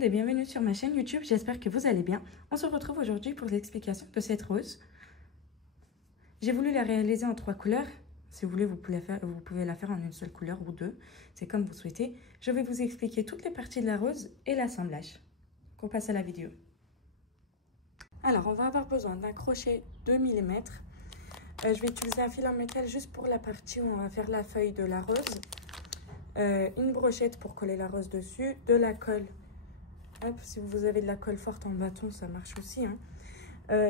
monde et bienvenue sur ma chaîne YouTube, j'espère que vous allez bien. On se retrouve aujourd'hui pour l'explication de cette rose. J'ai voulu la réaliser en 3 couleurs. Si vous voulez, vous pouvez la faire en une seule couleur ou 2. C'est comme vous souhaitez. Je vais vous expliquer toutes les parties de la rose et l'assemblage. On passe à la vidéo. Alors, on va avoir besoin d'un crochet 2 mm. Je vais utiliser un fil en métal juste pour la partie où on va faire la feuille de la rose. Une brochette pour coller la rose dessus, de la colle. Hop, si vous avez de la colle forte en bâton, ça marche aussi. Hein.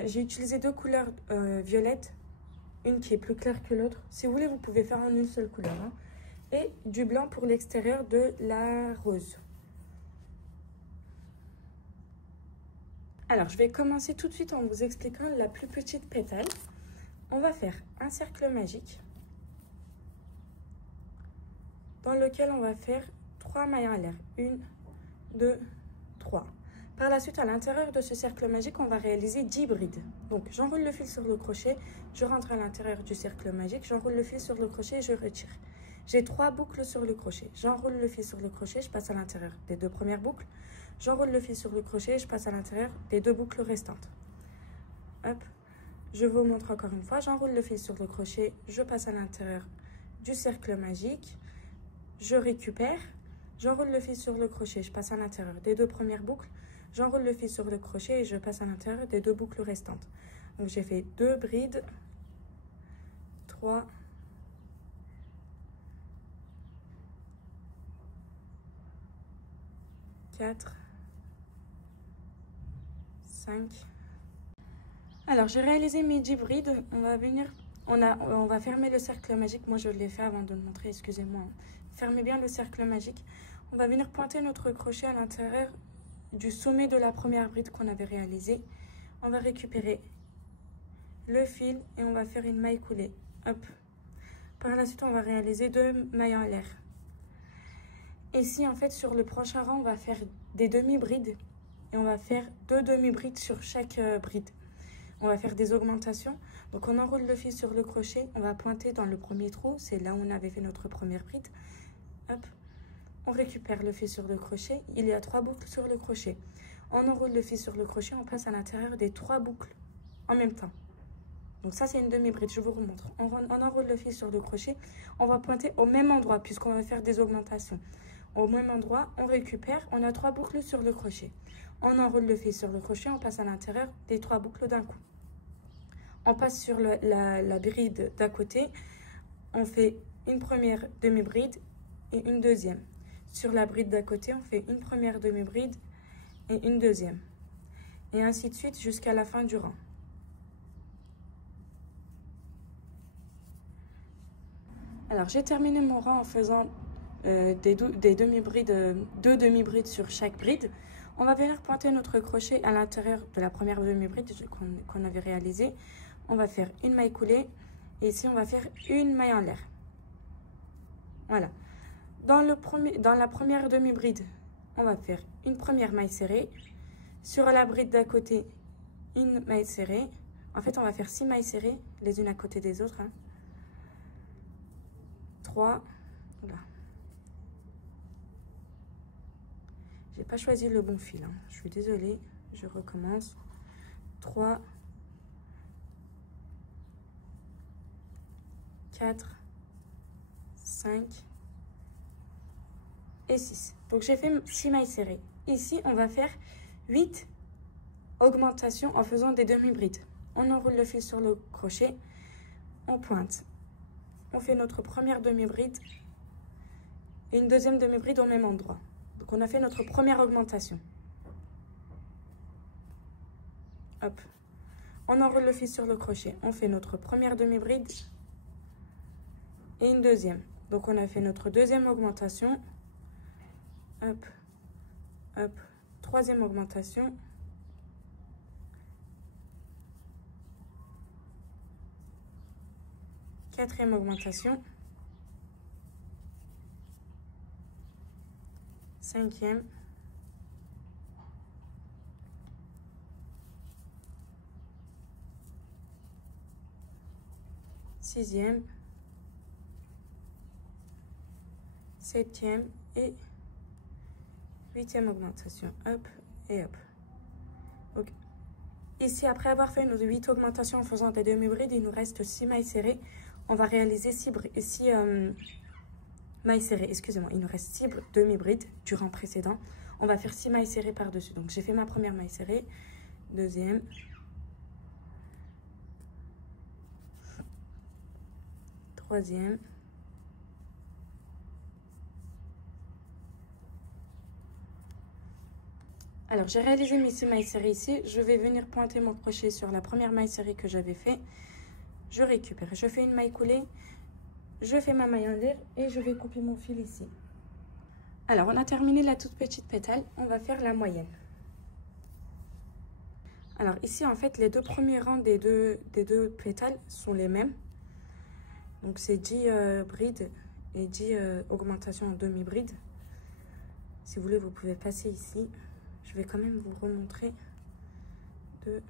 J'ai utilisé 2 couleurs violettes, une qui est plus claire que l'autre. Si vous voulez, vous pouvez faire en une seule couleur. Hein. Et du blanc pour l'extérieur de la rose. Alors, je vais commencer tout de suite en vous expliquant la plus petite pétale. On va faire un cercle magique dans lequel on va faire 3 mailles en l'air. 1, 2, 3. Par la suite, à l'intérieur de ce cercle magique, on va réaliser 10 brides. Donc, j'enroule le fil sur le crochet, je rentre à l'intérieur du cercle magique, j'enroule le fil sur le crochet et je retire. J'ai 3 boucles sur le crochet. J'enroule le fil sur le crochet, je passe à l'intérieur des 2 premières boucles. J'enroule le fil sur le crochet et je passe à l'intérieur des 2 boucles restantes. Hop, je vous montre encore une fois. J'enroule le fil sur le crochet, je passe à l'intérieur du cercle magique. Je récupère, j'enroule le fil sur le crochet, je passe à l'intérieur des 2 premières boucles, j'enroule le fil sur le crochet et je passe à l'intérieur des 2 boucles restantes. Donc j'ai fait 2 brides, 3, 4, 5. Alors j'ai réalisé mes 10 brides, on va fermer le cercle magique. Moi je l'ai fait avant de le montrer, excusez-moi. Fermez bien le cercle magique. On va venir pointer notre crochet à l'intérieur du sommet de la première bride qu'on avait réalisée. On va récupérer le fil et on va faire une maille coulée. Hop. Par la suite, on va réaliser 2 mailles en l'air. Ici, en fait, sur le prochain rang, on va faire des demi-brides et on va faire 2 demi-brides sur chaque bride. On va faire des augmentations. Donc, on enroule le fil sur le crochet. On va pointer dans le premier trou. C'est là où on avait fait notre première bride. Hop. On récupère le fil sur le crochet. Il y a 3 boucles sur le crochet. On enroule le fil sur le crochet. On passe à l'intérieur des 3 boucles en même temps. Donc, ça, c'est une demi-bride. Je vous remontre. On enroule le fil sur le crochet. On va pointer au même endroit puisqu'on va faire des augmentations. Au même endroit, on récupère. On a 3 boucles sur le crochet. On enroule le fil sur le crochet. On passe à l'intérieur des 3 boucles d'un coup. On passe sur la bride d'à côté. On fait une première demi-bride et une deuxième. Sur la bride d'à côté, on fait une première demi-bride et une deuxième. Et ainsi de suite jusqu'à la fin du rang. Alors, j'ai terminé mon rang en faisant des demi-brides, 2 demi-brides sur chaque bride. On va venir pointer notre crochet à l'intérieur de la première demi-bride qu'on avait réalisée. On va faire une maille coulée et ici, on va faire une maille en l'air. Voilà. Dans la première demi-bride, on va faire une première maille serrée. Sur la bride d'à côté, une maille serrée. En fait, on va faire 6 mailles serrées, les unes à côté des autres. Hein. 3. Voilà. J'ai pas choisi le bon fil. Hein. Je suis désolée. Je recommence. 3. 4. 5. Et 6. Donc, j'ai fait 6 mailles serrées. Ici, on va faire 8 augmentations en faisant des demi-brides. On enroule le fil sur le crochet. On pointe. On fait notre première demi-bride et une deuxième demi-bride au même endroit. Donc, on a fait notre première augmentation. Hop. On enroule le fil sur le crochet. On fait notre première demi-bride et une deuxième. Donc, on a fait notre deuxième augmentation. Hop, hop, troisième augmentation. Quatrième augmentation. Cinquième. Sixième. Septième et 8e augmentation, hop et hop. Ok. Ici, après avoir fait nos 8 augmentations en faisant des demi-brides, il nous reste 6 mailles serrées. On va réaliser 6 mailles serrées, excusez-moi, il nous reste 6 demi-brides du rang précédent. On va faire 6 mailles serrées par-dessus. Donc, j'ai fait ma première maille serrée, deuxième, troisième, alors, j'ai réalisé mes 6 mailles serrées ici. Je vais venir pointer mon crochet sur la première maille serrée que j'avais fait. Je récupère, je fais une maille coulée, je fais ma maille en l'air et je vais couper mon fil ici. Alors, on a terminé la toute petite pétale. On va faire la moyenne. Alors, ici, en fait, les deux premiers rangs des deux pétales sont les mêmes. Donc, c'est 10 brides et 10 augmentations en demi-bride. Si vous voulez, vous pouvez passer ici. Je vais quand même vous remontrer de...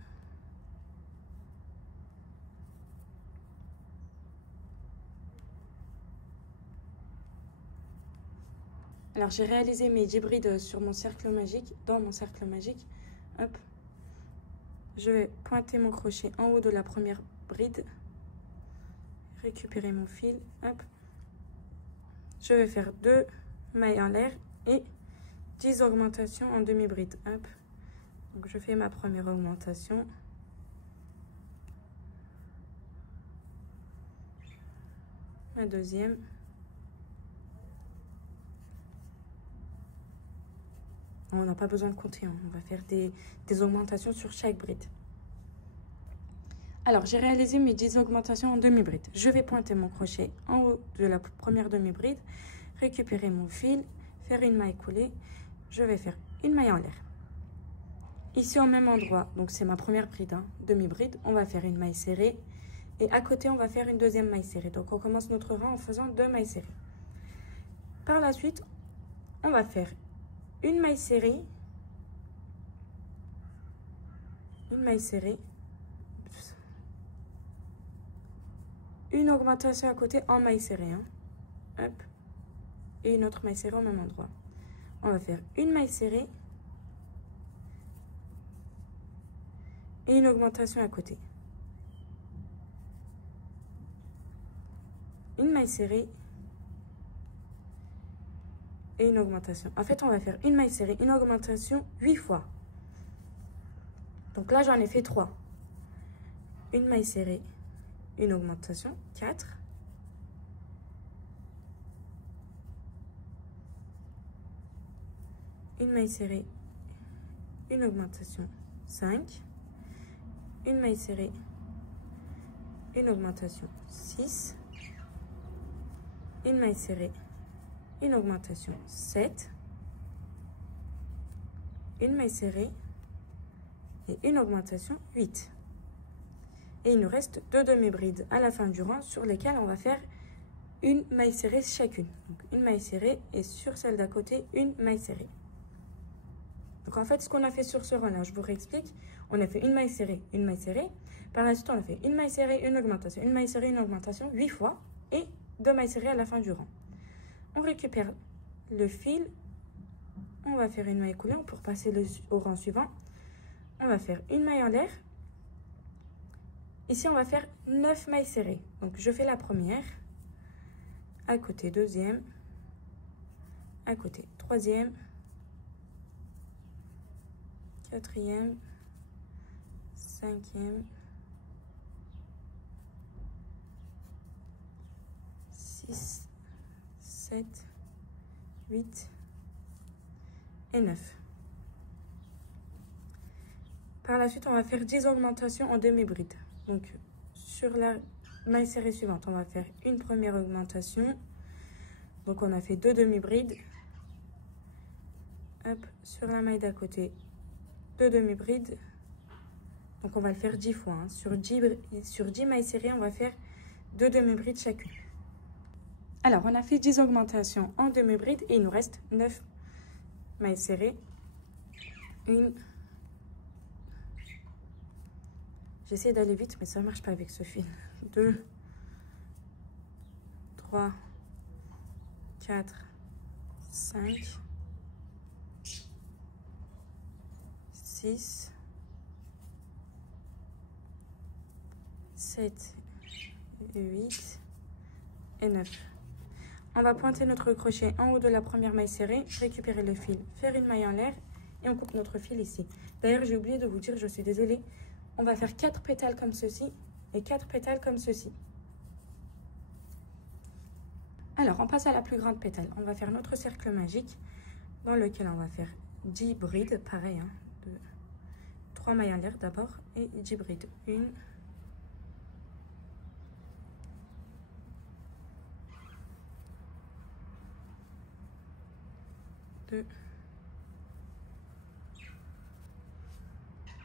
Alors, j'ai réalisé mes 10 brides sur mon cercle magique, dans mon cercle magique. Hop. Je vais pointer mon crochet en haut de la première bride. Récupérer mon fil. Hop. Je vais faire 2 mailles en l'air et 10 augmentations en demi-bride. Hop. Donc, je fais ma première augmentation. Ma deuxième. On n'a pas besoin de compter, hein. On va faire des augmentations sur chaque bride. Alors, j'ai réalisé mes 10 augmentations en demi-bride. Je vais pointer mon crochet en haut de la première demi-bride, récupérer mon fil, faire une maille coulée. Je vais faire une maille en l'air. Ici, au même endroit, donc c'est ma première bride, hein, demi-bride, on va faire une maille serrée. Et à côté, on va faire une deuxième maille serrée. Donc, on commence notre rang en faisant 2 mailles serrées. Par la suite, on va faire une maille serrée, une augmentation à côté en maille serrée, hein. Hop, et une autre maille serrée au même endroit. On va faire une maille serrée et une augmentation à côté. Une maille serrée et une augmentation. En fait, on va faire une maille serrée, une augmentation 8 fois. Donc là, j'en ai fait 3. Une maille serrée, une augmentation, 4. Une maille serrée, une augmentation, 5. Une maille serrée, une augmentation, 6. Une maille serrée, une augmentation, 7. Une maille serrée et une augmentation, 8. Et il nous reste 2 demi-brides à la fin du rang sur lesquelles on va faire une maille serrée chacune. Donc une maille serrée et sur celle d'à côté, une maille serrée. Donc en fait, ce qu'on a fait sur ce rang-là, je vous réexplique. On a fait une maille serrée, une maille serrée. Par la suite, on a fait une maille serrée, une augmentation, une maille serrée, une augmentation, 8 fois. Et 2 mailles serrées à la fin du rang. On récupère le fil. On va faire une maille coulée pour passer au rang suivant. On va faire une maille en l'air. Ici, on va faire 9 mailles serrées. Donc, je fais la première. À côté, deuxième. À côté, troisième. Quatrième. Cinquième. 6, 7, 8 et 9. Par la suite, on va faire 10 augmentations en demi-bride. Donc, sur la maille serrée suivante, on va faire une première augmentation. Donc, on a fait 2 demi-brides. Hop, sur la maille d'à côté, 2 demi-brides. Donc, on va le faire 10 fois. Hein. Sur 10 mailles serrées, on va faire 2 demi-brides chacune. Alors, on a fait 10 augmentations en demi-bride et il nous reste 9 mailles serrées. J'essaie d'aller vite, mais ça ne marche pas avec ce fil. 2, 3, 4, 5, 6, 7, 8 et 9. On va pointer notre crochet en haut de la première maille serrée, récupérer le fil, faire une maille en l'air et on coupe notre fil ici. D'ailleurs, j'ai oublié de vous dire, je suis désolée, on va faire 4 pétales comme ceci et 4 pétales comme ceci. Alors, on passe à la plus grande pétale. On va faire notre cercle magique dans lequel on va faire 10 brides, pareil, hein, 3 mailles en l'air d'abord et 10 brides. 1, 2.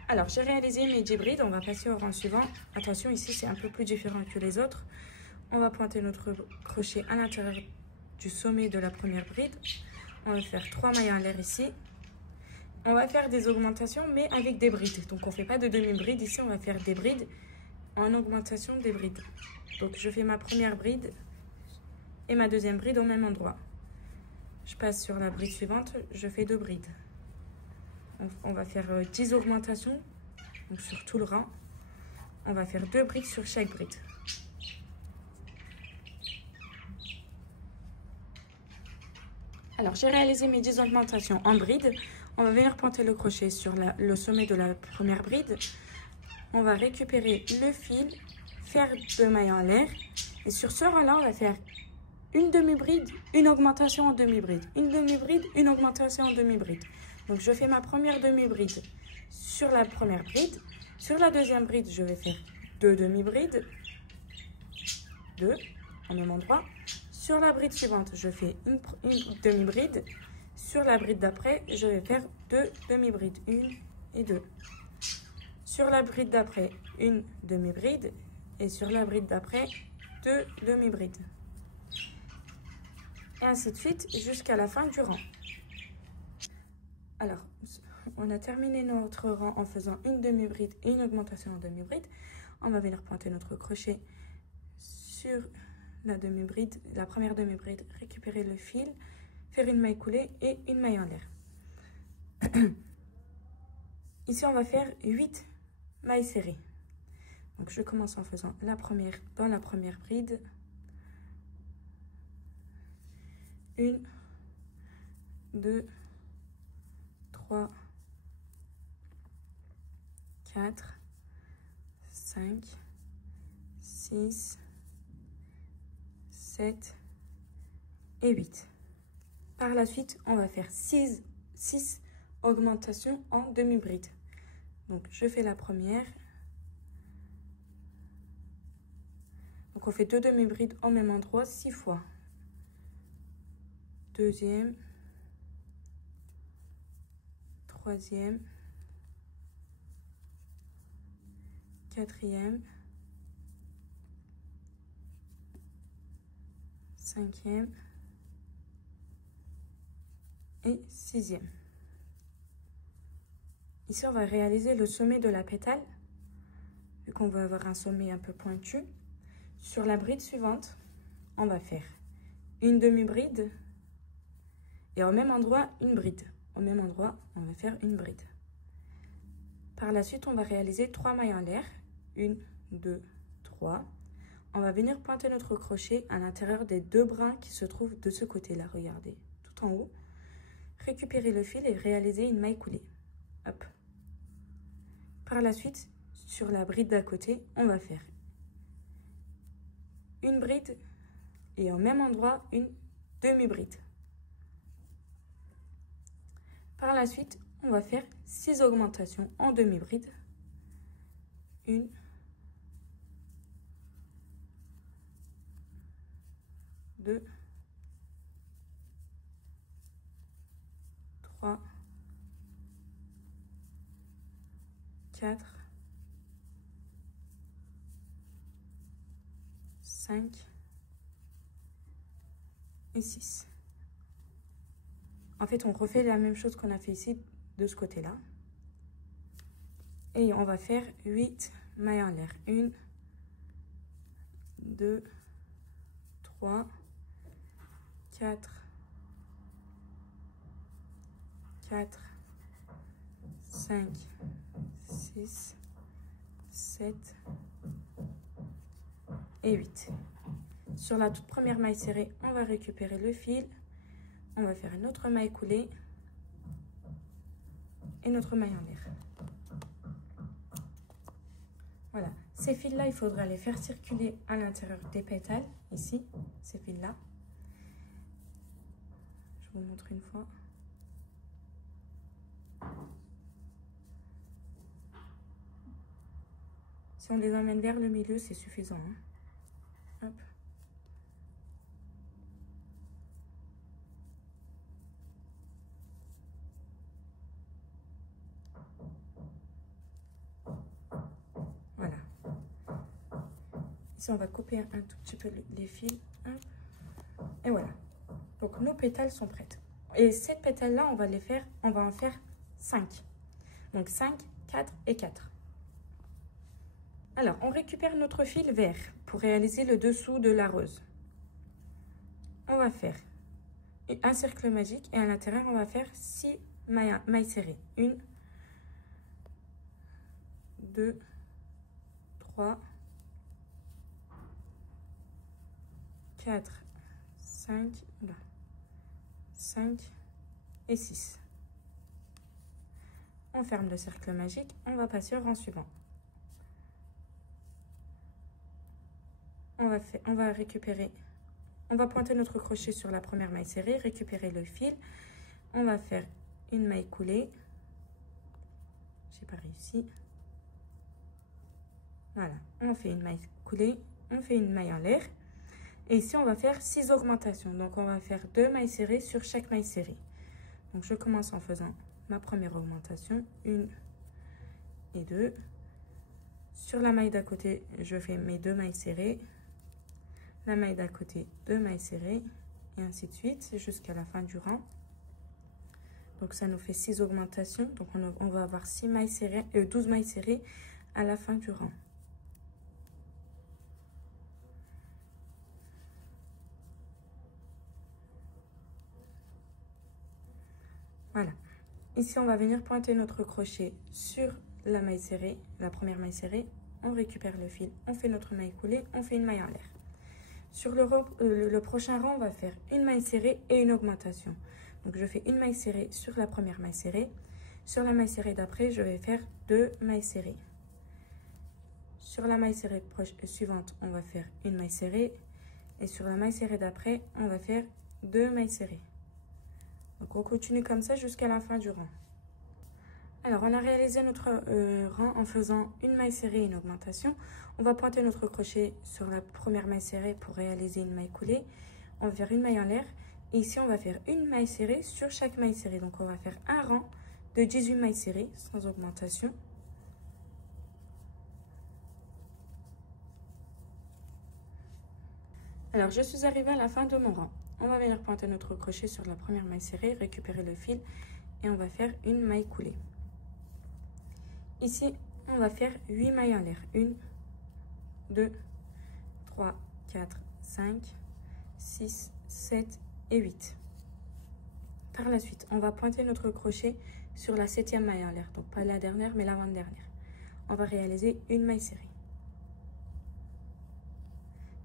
Alors, j'ai réalisé mes 10 brides. On va passer au rang suivant. Attention, ici, c'est un peu plus différent que les autres. On va pointer notre crochet à l'intérieur du sommet de la première bride. On va faire 3 mailles en l'air ici. On va faire des augmentations, mais avec des brides. Donc, on ne fait pas de demi-bride. Ici, on va faire des brides en augmentation des brides. Donc, je fais ma première bride et ma deuxième bride au même endroit. Je passe sur la bride suivante, je fais 2 brides. On va faire 10 augmentations, donc sur tout le rang. On va faire 2 brides sur chaque bride. Alors, j'ai réalisé mes 10 augmentations en bride. On va venir pointer le crochet sur le sommet de la première bride. On va récupérer le fil, faire 2 mailles en l'air. Et sur ce rang-là, on va faire une demi-bride, une augmentation en demi-bride. Une demi-bride, une augmentation en demi-bride. Donc, je fais ma première demi-bride sur la première bride. Sur la deuxième bride, je vais faire 2 demi-brides. 2, au même endroit. Sur la bride suivante, je fais une demi-bride. Sur la bride d'après, je vais faire 2 demi-brides. 1 et 2. Sur la bride d'après, une demi-bride. Et sur la bride d'après, 2 demi-brides. Et ainsi de suite jusqu'à la fin du rang. Alors, on a terminé notre rang en faisant une demi-bride et une augmentation en demi-bride. On va venir pointer notre crochet sur la demi-bride, la première demi-bride, récupérer le fil, faire une maille coulée et une maille en l'air. Ici, on va faire 8 mailles serrées. Donc, je commence en faisant la première dans la première bride. 1, 2, 3, 4, 5, 6, 7 et 8. Par la suite, on va faire 6 augmentations en demi-bride. Donc, je fais la première. Donc, on fait 2 demi-brides au même endroit 6 fois. Deuxième, troisième, quatrième, cinquième et sixième. Ici, on va réaliser le sommet de la pétale, vu qu'on va avoir un sommet un peu pointu. Sur la bride suivante, on va faire une demi-bride et au même endroit, une bride. Au même endroit, on va faire une bride. Par la suite, on va réaliser 3 mailles en l'air. 1, 2, 3. On va venir pointer notre crochet à l'intérieur des 2 brins qui se trouvent de ce côté-là. Regardez, tout en haut. Récupérer le fil et réaliser une maille coulée. Hop. Par la suite, sur la bride d'à côté, on va faire une bride et au même endroit, une demi-bride. Par la suite, on va faire 6 augmentations en demi-bride. 1, 2, 3, 4, 5 et 6. En fait, on refait la même chose qu'on a fait ici de ce côté-là. Et on va faire 8 mailles en l'air. 1, 2, 3, 4, 4, 5, 6, 7 et 8. Sur la toute première maille serrée, on va récupérer le fil. On va faire une autre maille coulée et notre maille en l'air. Voilà, ces fils-là, il faudra les faire circuler à l'intérieur des pétales, ici, ces fils-là. Je vous montre une fois. Si on les emmène vers le milieu, c'est suffisant. Hein. Hop. Voilà. Ici, on va couper un tout petit peu les fils. Hop. Et voilà. Donc, nos pétales sont prêtes. Et ces pétales-là, on va en faire 5. Donc, 5, 4 et 4. Alors, on récupère notre fil vert pour réaliser le dessous de la rose. On va faire un cercle magique et à l'intérieur, on va faire 6 mailles serrées. 1, 2, 3, 4, 5, 5 et 6. On ferme le cercle magique, on va passer au rang suivant. On va récupérer, on va pointer notre crochet sur la première maille serrée, récupérer le fil. On va faire une maille coulée. J'ai pas réussi. Voilà, on fait une maille coulée, on fait une maille en l'air. Et ici, on va faire 6 augmentations. Donc, on va faire 2 mailles serrées sur chaque maille serrée. Donc, je commence en faisant ma première augmentation, 1 et 2. Sur la maille d'à côté, je fais mes 2 mailles serrées. La maille d'à côté, 2 mailles serrées, et ainsi de suite, jusqu'à la fin du rang. Donc, ça nous fait 6 augmentations. Donc, on va avoir 6 mailles serrées, 12 mailles serrées à la fin du rang. Voilà. Ici, on va venir pointer notre crochet sur la maille serrée, la première maille serrée. On récupère le fil, on fait notre maille coulée, on fait une maille en l'air. Sur le prochain rang, on va faire une maille serrée et une augmentation. Donc, je fais une maille serrée sur la première maille serrée. Sur la maille serrée d'après, je vais faire 2 mailles serrées. Sur la maille serrée suivante, on va faire une maille serrée. Et sur la maille serrée d'après, on va faire 2 mailles serrées. Donc, on continue comme ça jusqu'à la fin du rang. Alors, on a réalisé notre rang en faisant une maille serrée et une augmentation. On va pointer notre crochet sur la première maille serrée pour réaliser une maille coulée. On va faire une maille en l'air. Et ici, on va faire une maille serrée sur chaque maille serrée. Donc, on va faire un rang de 18 mailles serrées sans augmentation. Alors, je suis arrivée à la fin de mon rang. On va venir pointer notre crochet sur la première maille serrée, récupérer le fil et on va faire une maille coulée. Ici, on va faire 8 mailles en l'air. 1, 2, 3, 4, 5, 6, 7 et 8. Par la suite, on va pointer notre crochet sur la 7e maille en l'air. Donc, pas la dernière, mais l'avant-dernière. On va réaliser une maille serrée.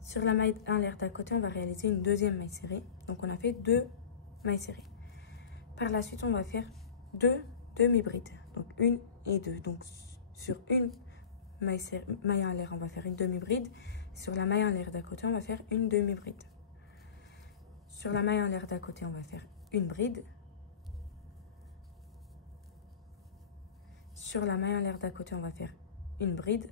Sur la maille en l'air d'à côté, on va réaliser une deuxième maille serrée. Donc, on a fait 2 mailles serrées. Par la suite, on va faire 2 demi-brides. Donc, 1 et 2. Donc, sur une maille en l'air, on va faire une demi-bride. Sur la maille en l'air d'à côté, on va faire une demi-bride. Sur la maille en l'air d'à côté, on va faire une bride. Sur la maille en l'air d'à côté, on va faire une bride.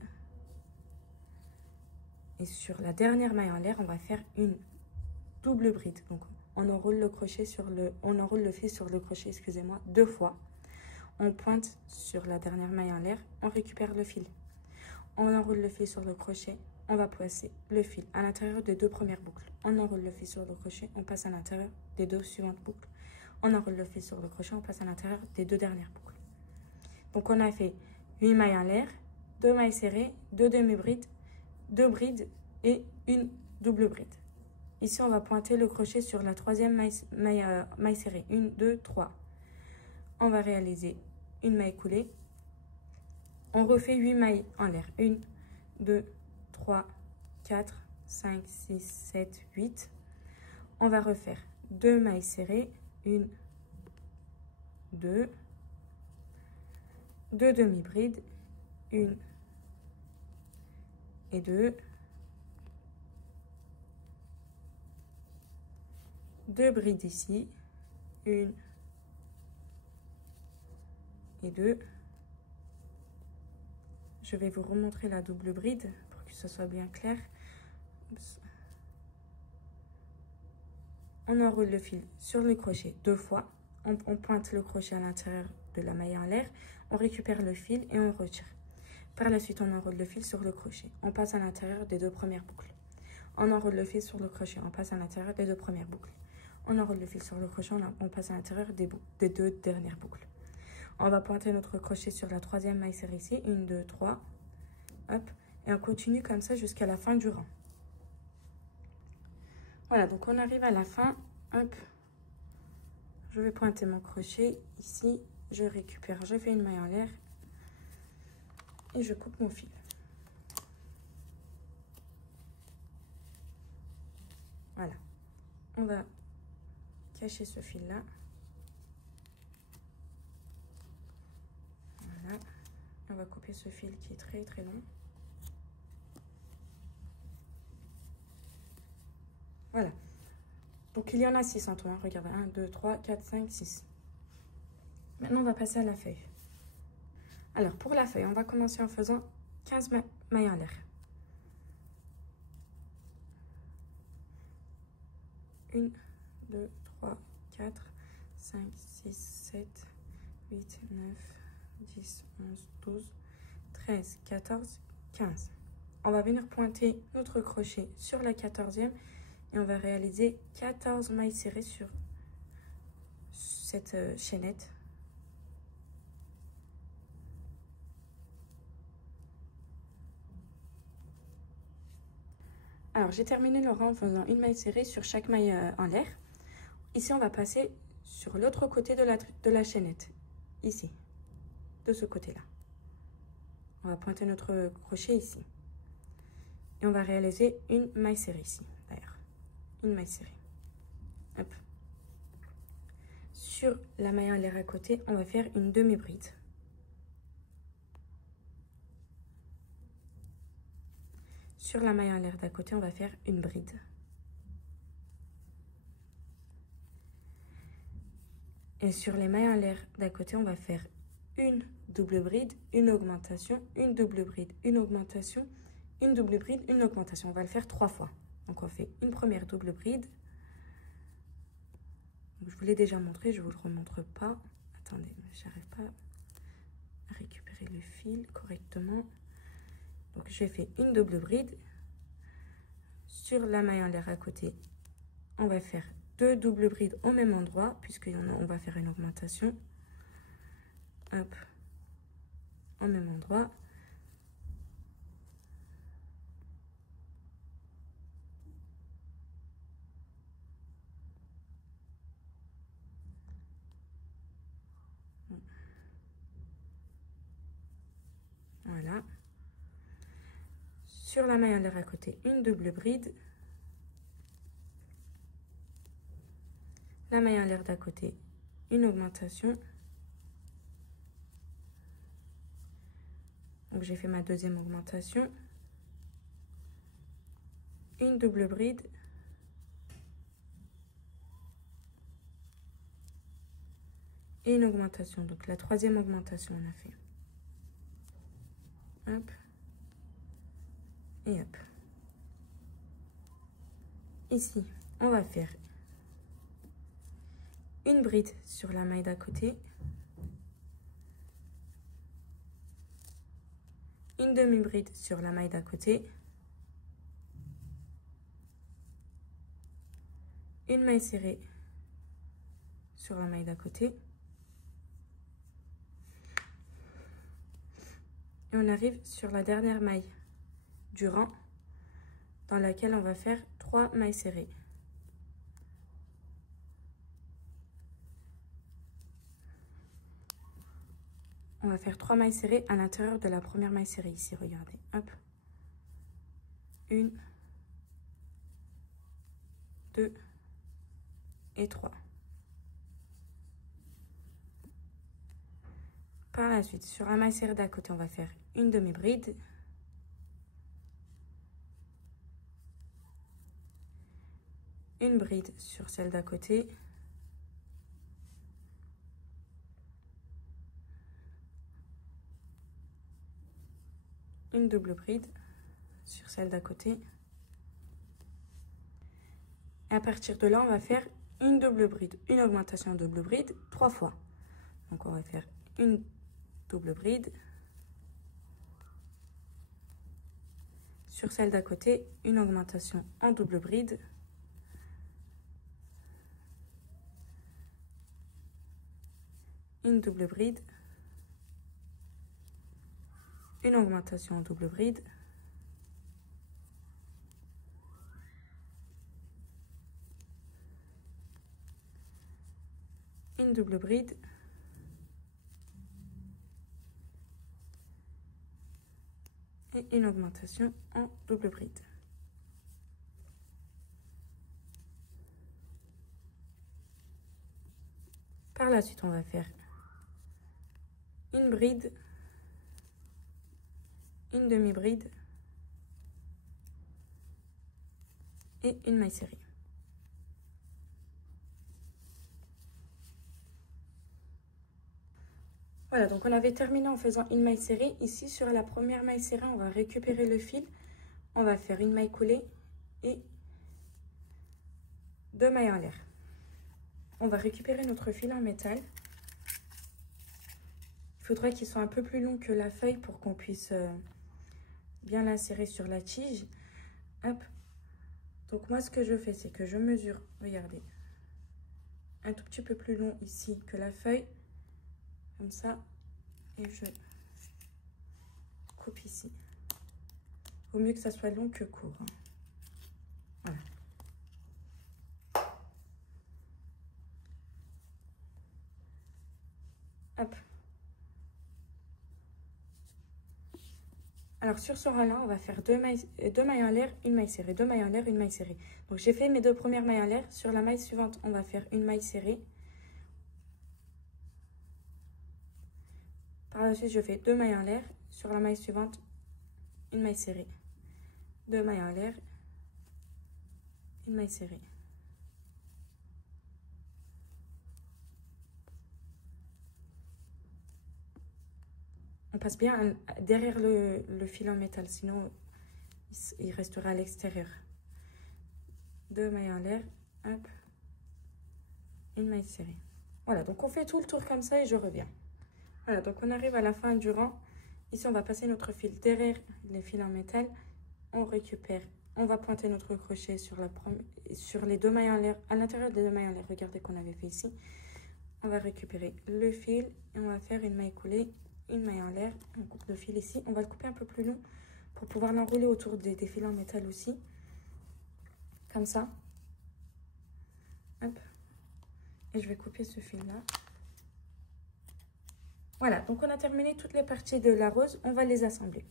Et sur la dernière maille en l'air, on va faire une double bride. Donc, on enroule le crochet on enroule le fil sur le crochet, excusez-moi, 2 fois. On pointe sur la dernière maille en l'air, on récupère le fil. On enroule le fil sur le crochet, on va placer le fil à l'intérieur des 2 premières boucles. On enroule le fil sur le crochet, on passe à l'intérieur des 2 suivantes boucles. On enroule le fil sur le crochet, on passe à l'intérieur des 2 dernières boucles. Donc, on a fait 8 mailles en l'air, 2 mailles serrées, 2 demi-brides, 2 brides et une double bride. Ici, on va pointer le crochet sur la 3e maille serrée. 1, 2, 3. On va réaliser une maille coulée. On refait 8 mailles en l'air. 1, 2, 3, 4, 5, 6, 7, 8. On va refaire 2 mailles serrées. 1, 2, 2 demi-brides. 1 et 2. 2 brides ici. 1 et 2. Je vais vous remontrer la double bride pour que ce soit bien clair. Oups. On enroule le fil sur le crochet 2 fois. On pointe le crochet à l'intérieur de la maille en l'air. On récupère le fil et on retire. Par la suite, on enroule le fil sur le crochet. On passe à l'intérieur des 2 premières boucles. On enroule le fil sur le crochet. On passe à l'intérieur des 2 premières boucles. On enroule le fil sur le crochet. On passe à l'intérieur des 2 dernières boucles. On va pointer notre crochet sur la 3e maille serrée ici. 1, 2, 3. Hop. Et on continue comme ça jusqu'à la fin du rang. Voilà, donc on arrive à la fin. Hop. Je vais pointer mon crochet ici. Je récupère, je fais une maille en l'air. Et je coupe mon fil. Voilà. On va cacher ce fil-là. Voilà. On va couper ce fil qui est très très long. Voilà. Donc il y en a 6 en tout. Hein. Regardez, 1, 2, 3, 4, 5, 6. Maintenant, on va passer à la feuille. Alors, pour la feuille, on va commencer en faisant 15 mailles en l'air. 1, 2, 3, 4, 5, 6, 7, 8, 9, 10, 11, 12, 13, 14, 15. On va venir pointer notre crochet sur la 14e et on va réaliser 14 mailles serrées sur cette chaînette. Alors, j'ai terminé le rang en faisant une maille serrée sur chaque maille en l'air. Ici, on va passer sur l'autre côté de la chaînette. Ici, de ce côté-là. On va pointer notre crochet ici. Et on va réaliser une maille serrée ici, d'ailleurs. Une maille serrée. Hop. Sur la maille en l'air à côté, on va faire une demi-bride. Sur la maille en l'air d'à côté, on va faire une bride. Et sur les mailles en l'air d'à côté, on va faire une double bride, une augmentation, une double bride, une augmentation, une double bride, une augmentation. On va le faire 3 fois. Donc, on fait une première double bride. Donc, je vous l'ai déjà montré, je ne vous le remontre pas. Attendez, j'arrive pas à récupérer le fil correctement. Donc, j'ai fait une double bride. Sur la maille en l'air à côté, on va faire 2 doubles brides au même endroit, puisqu'on va faire une augmentation. Hop, au même endroit. Voilà. Sur la maille en l'air à côté, une double bride. La maille en l'air d'à côté, une augmentation. Donc j'ai fait ma deuxième augmentation. Une double bride. Et une augmentation. Donc la troisième augmentation on a fait. Hop. Et hop. Ici, on va faire une bride sur la maille d'à côté, une demi-bride sur la maille d'à côté, une maille serrée sur la maille d'à côté, et on arrive sur la dernière maille du rang dans laquelle on va faire 3 mailles serrées. on va faire 3 mailles serrées à l'intérieur de la première maille serrée ici, regardez, hop. 1, 2 et 3. Par la suite, sur la maille serrée d'à côté, on va faire une demi-bride. Une bride sur celle d'à côté. Une double bride sur celle d'à côté. Et à partir de là, on va faire une double bride, une augmentation double bride 3 fois. Donc on va faire une double bride sur celle d'à côté, une augmentation en double bride, une double bride, une augmentation en double bride, une double bride, et une augmentation en double bride. Par la suite, on va faire une bride, une demi-bride et une maille serrée. Voilà, donc on avait terminé en faisant une maille serrée. Ici, sur la première maille serrée, on va récupérer le fil. On va faire une maille coulée et 2 mailles en l'air. On va récupérer notre fil en métal. Il faudrait qu'il soit un peu plus long que la feuille pour qu'on puisse bien l'insérer sur la tige. Hop. Donc moi, ce que je fais, c'est que je mesure, regardez, un tout petit peu plus long ici que la feuille. Comme ça, et je coupe ici. Vaut mieux que ça soit long que court. Voilà. Hop. Alors sur ce rang-là, on va faire 2 mailles en l'air, une maille serrée, 2 mailles en l'air, une maille serrée. Donc j'ai fait mes 2 premières mailles en l'air. Sur la maille suivante, on va faire une maille serrée. Par la suite, je fais 2 mailles en l'air. Sur la maille suivante, une maille serrée. 2 mailles en l'air, une maille serrée. On passe bien derrière le fil en métal, sinon il restera à l'extérieur. 2 mailles en l'air, hop, une maille serrée. Voilà, donc on fait tout le tour comme ça et je reviens. Voilà, donc on arrive à la fin du rang. Ici, on va passer notre fil derrière les fils en métal. On récupère, on va pointer notre crochet sur les 2 mailles en l'air, à l'intérieur des 2 mailles en l'air. Regardez qu'on avait fait ici. On va récupérer le fil et on va faire une maille coulée, une maille en l'air. On coupe le fil ici. On va le couper un peu plus long pour pouvoir l'enrouler autour des fils en métal aussi. Comme ça. Hop. Et je vais couper ce fil-là. Voilà, donc on a terminé toutes les parties de la rose. On va les assembler.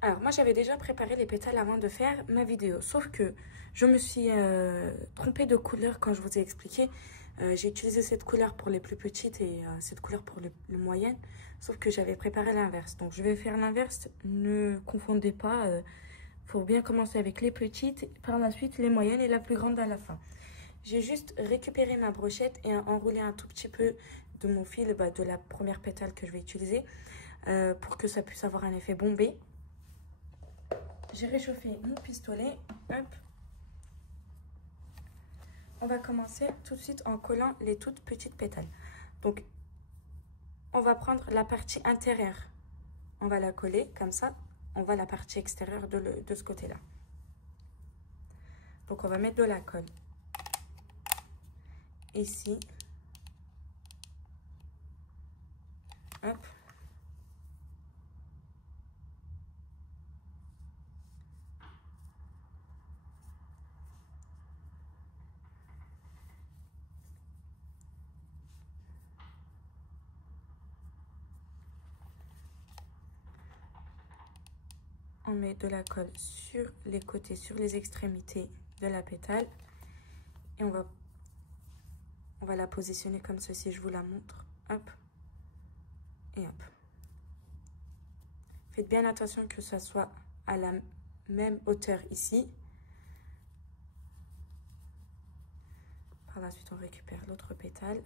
Alors, moi, j'avais déjà préparé les pétales avant de faire ma vidéo. Sauf que je me suis trompée de couleur quand je vous ai expliqué. J'ai utilisé cette couleur pour les plus petites et cette couleur pour les moyennes. Sauf que j'avais préparé l'inverse. Donc, je vais faire l'inverse. Ne confondez pas. Faut bien commencer avec les petites, par la suite les moyennes et la plus grande à la fin. J'ai juste récupéré ma brochette et enroulé un tout petit peu de mon fil de la première pétale que je vais utiliser pour que ça puisse avoir un effet bombé. J'ai réchauffé mon pistolet. Hop. On va commencer tout de suite en collant les toutes petites pétales. Donc, on va prendre la partie intérieure. On va la coller comme ça. On va la partie extérieure de ce côté-là. Donc, on va mettre de la colle ici. Hop. on met de la colle sur les côtés, sur les extrémités de la pétale. Et on va la positionner comme ceci, je vous la montre. Hop. Et hop. Faites bien attention que ça soit à la même hauteur ici. Par la suite, on récupère l'autre pétale.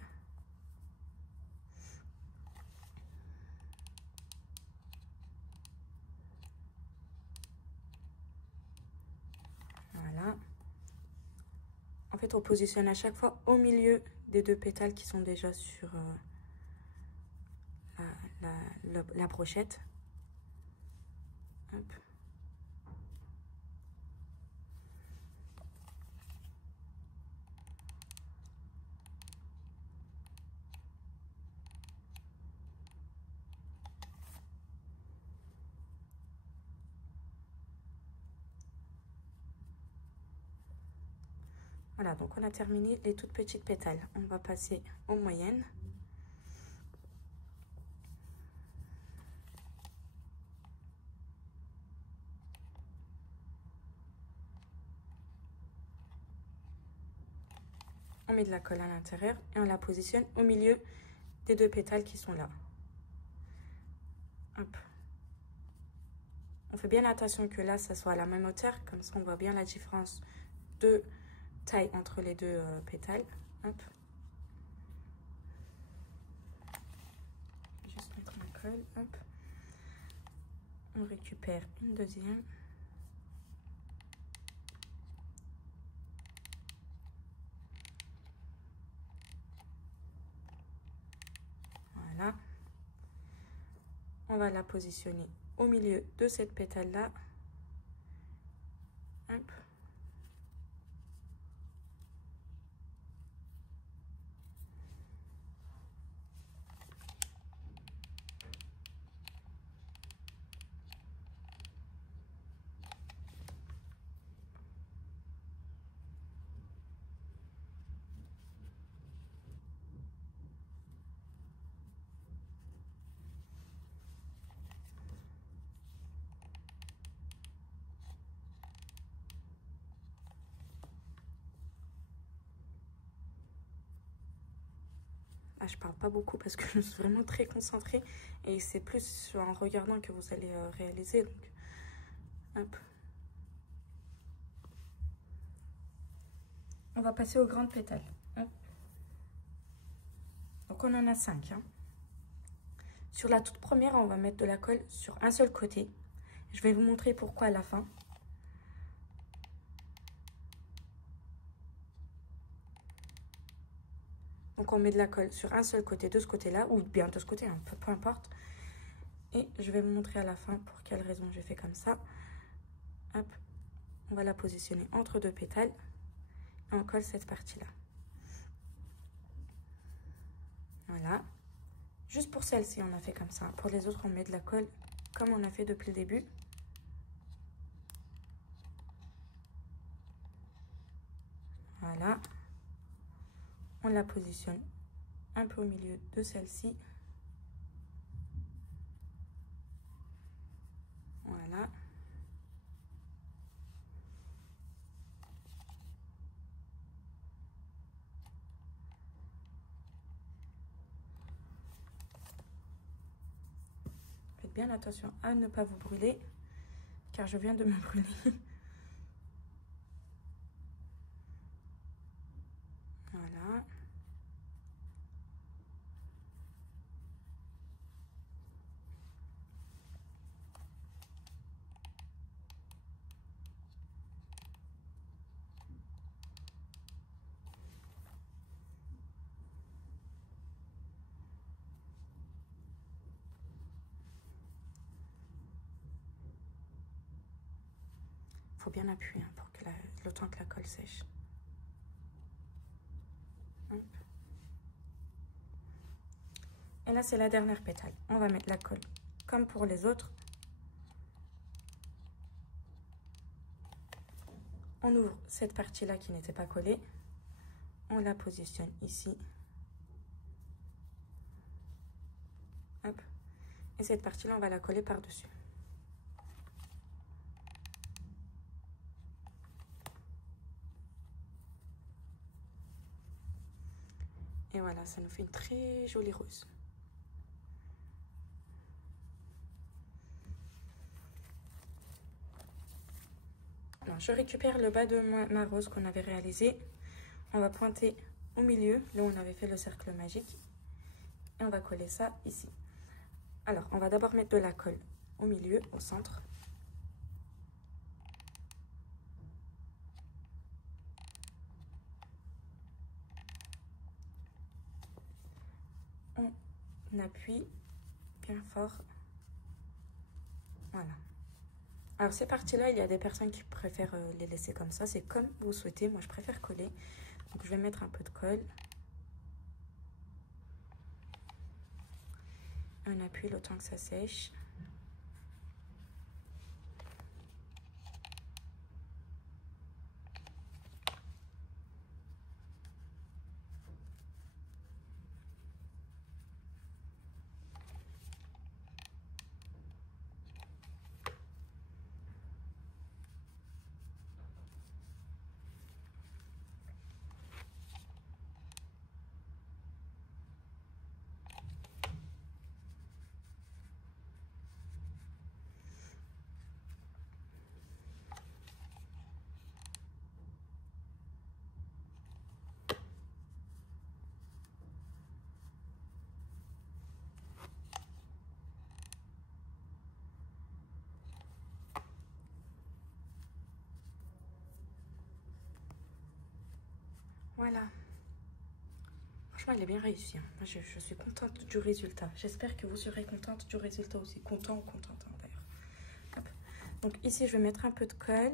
Voilà. En fait, on positionne à chaque fois au milieu des deux pétales qui sont déjà sur la brochette. Hop. Voilà, donc on a terminé les toutes petites pétales. On va passer aux moyennes. On met de la colle à l'intérieur et on la positionne au milieu des deux pétales qui sont là. Hop. On fait bien attention que là, ça soit à la même hauteur. Comme ça, on voit bien la différence de taille entre les deux pétales. Hop. Juste mettre ma colle. Hop. On récupère une deuxième. Voilà. On va la positionner au milieu de cette pétale-là. Hop. Là, je parle pas beaucoup parce que je suis vraiment très concentrée et c'est plus en regardant que vous allez réaliser. Donc, hop. On va passer aux grandes pétales. Hop. Donc, on en a 5. Hein. Sur la toute première, on va mettre de la colle sur un seul côté. Je vais vous montrer pourquoi à la fin. Donc, on met de la colle sur un seul côté, de ce côté-là, ou bien de ce côté, hein, peu importe. Et je vais vous montrer à la fin pour quelle raison j'ai fait comme ça. Hop, on va la positionner entre deux pétales. Et on colle cette partie-là. Voilà. Juste pour celle-ci, on a fait comme ça. Pour les autres, on met de la colle comme on a fait depuis le début. Voilà. On la positionne un peu au milieu de celle-ci. Voilà. Faites bien attention à ne pas vous brûler, car je viens de me brûler. Voilà. Faut bien appuyer hein, pour que le temps que la colle sèche. Hop. Et là, c'est la dernière pétale. On va mettre la colle comme pour les autres. On ouvre cette partie-là qui n'était pas collée. On la positionne ici. Hop. Et cette partie-là, on va la coller par-dessus. ça nous fait une très jolie rose. Alors, je récupère le bas de ma rose qu'on avait réalisé. On va pointer au milieu, là où on avait fait le cercle magique. Et on va coller ça ici. Alors, on va d'abord mettre de la colle au milieu, au centre. On appuie bien fort. Voilà. Alors, ces parties-là, il y a des personnes qui préfèrent les laisser comme ça. C'est comme vous souhaitez. Moi, je préfère coller. Donc, je vais mettre un peu de colle. On appuie le temps que ça sèche. Voilà. Franchement, il est bien réussi. Hein. Moi, je suis contente du résultat. J'espère que vous serez contente du résultat aussi. Content ou contente, hein, d'ailleurs. Donc ici, je vais mettre un peu de colle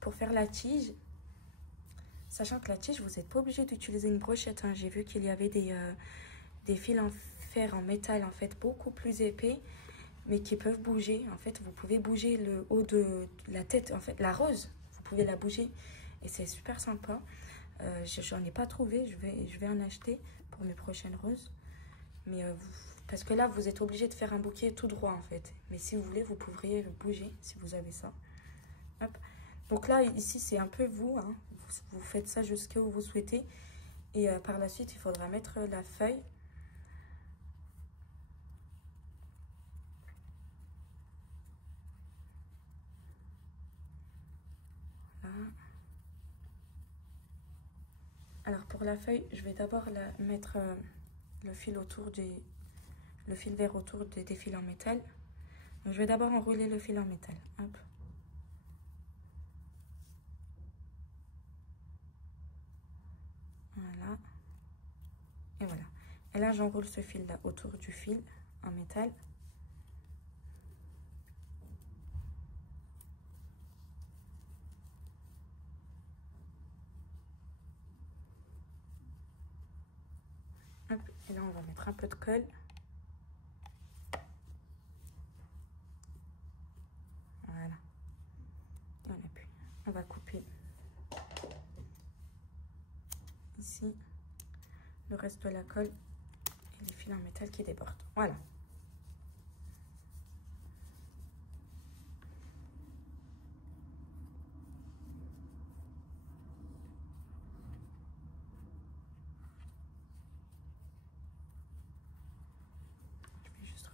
pour faire la tige. Sachant que la tige, vous n'êtes pas obligé d'utiliser une brochette. Hein. J'ai vu qu'il y avait des fils en fer, en métal, en fait, beaucoup plus épais, mais qui peuvent bouger. En fait, vous pouvez bouger le haut de la tête. En fait, la rose, vous pouvez la bouger. Et c'est super sympa. J'en ai pas trouvé, je vais en acheter pour mes prochaines roses. Mais parce que là, vous êtes obligé de faire un bouquet tout droit en fait. Mais si vous voulez, vous pourriez le bouger si vous avez ça. Hop. Donc là, ici, c'est un peu vous. Hein. Vous faites ça jusqu'à où vous souhaitez. Et par la suite, il faudra mettre la feuille. Voilà. Alors pour la feuille, je vais d'abord mettre le fil vert autour des fils en métal. Donc je vais d'abord enrouler le fil en métal. Hop. Voilà. Et voilà. Et là, j'enroule ce fil là autour du fil en métal. Hop, et là, on va mettre un peu de colle. Voilà. Et on appuie. On va couper ici le reste de la colle et les fils en métal qui débordent. Voilà.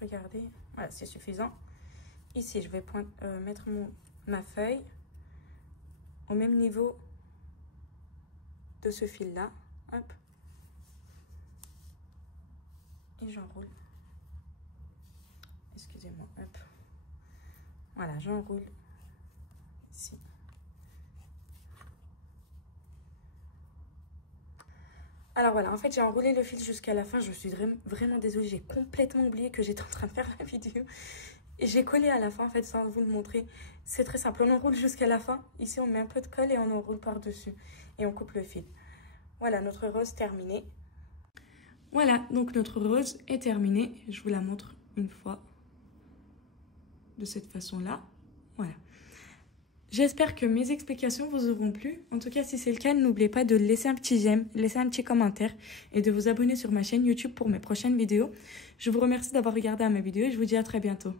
Regardez, voilà, c'est suffisant. Ici, je vais mettre ma feuille au même niveau de ce fil-là. Hop. Et j'enroule. Excusez-moi, hop. Voilà, j'enroule ici. Alors voilà, en fait, j'ai enroulé le fil jusqu'à la fin. Je suis vraiment désolée, j'ai complètement oublié que j'étais en train de faire la vidéo. Et j'ai collé à la fin, en fait, sans vous le montrer. C'est très simple, on enroule jusqu'à la fin. Ici, on met un peu de colle et on enroule par-dessus. Et on coupe le fil. Voilà, notre rose terminée. Voilà, donc notre rose est terminée. Je vous la montre une fois. De cette façon-là. Voilà. J'espère que mes explications vous auront plu. En tout cas, si c'est le cas, n'oubliez pas de laisser un petit j'aime, laisser un petit commentaire et de vous abonner sur ma chaîne YouTube pour mes prochaines vidéos. Je vous remercie d'avoir regardé ma vidéo et je vous dis à très bientôt.